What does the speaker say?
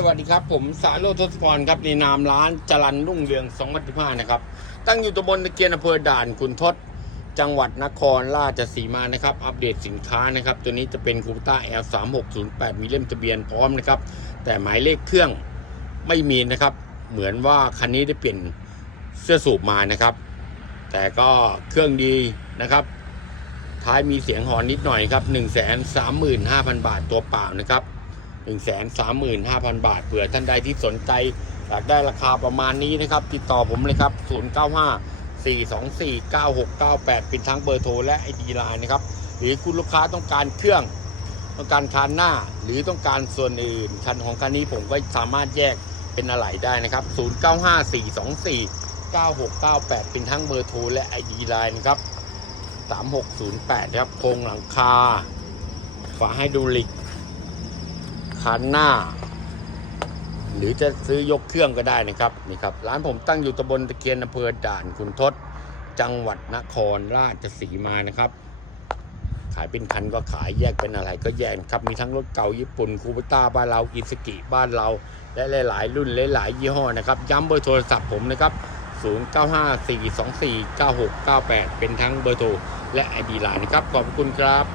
สวัสดีครับ ผมสาโรจน์ทศพรครับในนามร้านจรันรุ่งเรือง2015นะครับ ตั้งอยู่ตำบลตะเกียนอำเภอด่านคุณทศ จังหวัดนครราชสีมานะครับ อัปเดตสินค้านะครับ ตัวนี้จะเป็นคูต้า L 3 6 0 8 มีเล่มทะเบียนพร้อมนะครับ แต่หมายเลขเครื่องไม่มีนะครับ เหมือนว่าคันนี้ได้เปลี่ยนเสื้อสูบมานะครับ แต่ก็เครื่องดีนะครับ ท้ายมีเสียงหอนนิดหน่อยครับ 1 3 5 0 0 0 บาทตัวเปล่านะครับ 1 3 5 0 0 0 บาทเผื่อท่านใดที่สนใจอยากได้ราคาประมาณนี้นะครับ ติดต่อผมเลยครับ 095 424 9698 เป็นทั้งเบอร์โทรและไอดีไลน์นะครับ หรือคุณลูกค้าต้องการเครื่อง ต้องการคานหน้า หรือต้องการส่วนอื่นคันของคันนี้ผมก็สามารถแยกเป็นอะไหล่ได้นะครับ 095 424 9698 เป็นทั้งเบอร์โทรและไอดีไลน์นะครับ 3608 ครับโครงหลังคา ฝาไฮดรอลิก คันหน้า หรือจะซื้อยกเครื่องก็ได้นะครับนี่ครับร้านผมตั้งอยู่ตำบลตะเคียนอำเภอด่านคุณทศ จังหวัดนครราชสีมานะครับ ขายเป็นคันก็ขายแยกเป็นอะไรก็แยกครับมีทั้งรถเก่าญี่ปุ่นคูปต้าบ้านเราอิสกิบ้านเราและหลาย ๆ รุ่นหลาย ๆ ยี่ห้อนะครับย้ำเบอร์โทรศัพท์ผมนะครับ0954249698 เป็นทั้งเบอร์โทรและไอดีไลน์นะครับ ขอบคุณครับ